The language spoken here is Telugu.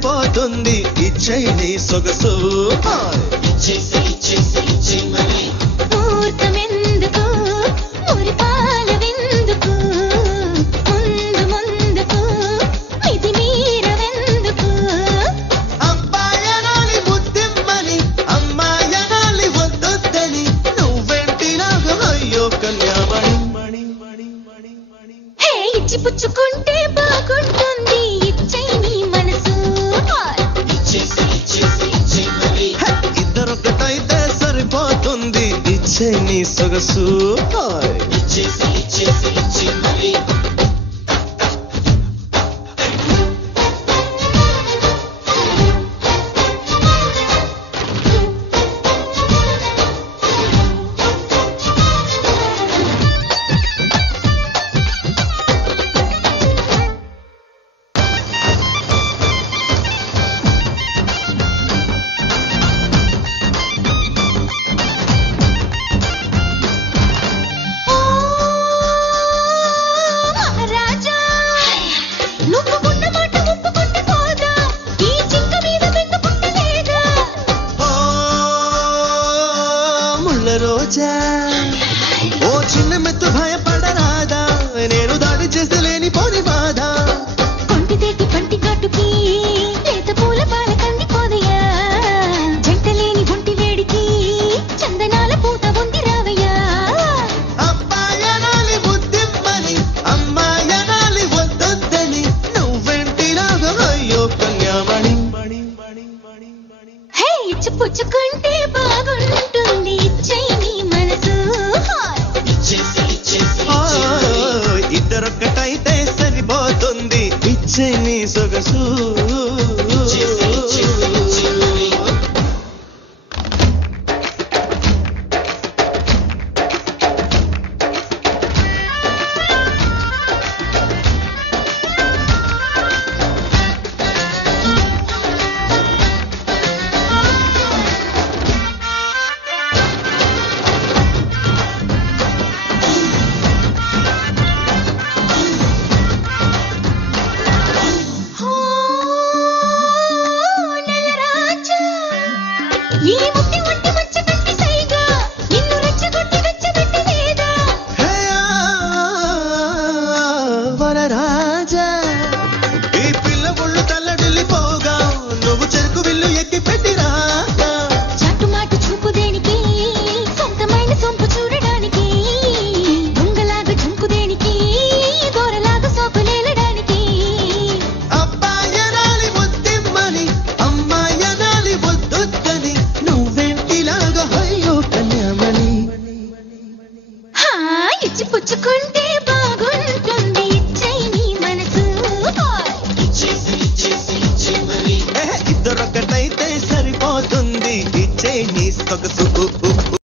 సరిపోతుంది ఇచ్చేయి నీ సొగసు ముహూర్తమెందుకు మురిపాలవెందుకు ముందు ముందుకు ఇది మీరవెందుకు అబ్బాయనాలి ముద్దిమ్మని అమ్మాయనాలి వద్దొద్దని నువ్వెంటి నాకు అయ్యో కన్యామణి హే ఇచ్చి పుచ్చుకుంటే బాగుంటుంది ఇచ్చేయి నీ మనసు ఇద్దరొక్కటైతే సరిపోతుంది ఇచ్చేయి నీ సొగసు మహారాజా నువ్వు ఉన్న మాట ఒప్పుకుంటే పోదా ఈ చింక మీద పెట్టుకుంటే లేదా ఓ ముళ్ళ రోజా ఓ చిన్న మెత్తు భయపడరాదా నేను దాడి చేసలేని పోని బాధ కొంటిదేటి పంటి కాటుకి లేత పూల పాల కంది పోదయ్యా జంటలేని ఒంటి వేడికి చందనాల పూత ఉంది రావయ్యా అబ్బాయనాలి ముద్దిమ్మని అమ్మాయనాలి వద్దొద్దని నువ్వెంటి నాకు అయ్యో కన్యామణి హే ఇచ్చి పుచ్చుకుంటే బాగుంటుంది ఇచ్చేయి నీ మనసు ఇద్దరొక్కటైతే సరిపోతుంది ఇచ్చే నీ సొగసు ఓ నెలరాజా ఈ ముట్టి ఒంటి మచ్చ పెట్టి సైగా నిన్ను రెచ్చగొట్టి వెచ్చబెట్టి లేదా హే వరరాజా ఈ పిల్ల ఒళ్ళు తల్లడిల్లిపోగా నువ్వు చెరుకు విల్లు ఎక్కి పెట్టిరా చాటుమాటు చూపు దేనికి సొంతమైన సొంపు చూడడానికి దొంగలాగా జంకు దేనికి దూరలాగా సోకులేలడానికి అబ్బాయనాలి ముద్దిమ్మని అమ్మాయనాలి వద్దొద్దని నువ్వెంటిలాగా అయ్యో కన్యామణి హా ఇచ్చి పుచ్చుకుంటే బాగుంటుంది ఇచ్చేయి నీ మనసు ఇద్దరొక్కటైతే సరిపోతుంది ఇచ్చే నీ సొగసు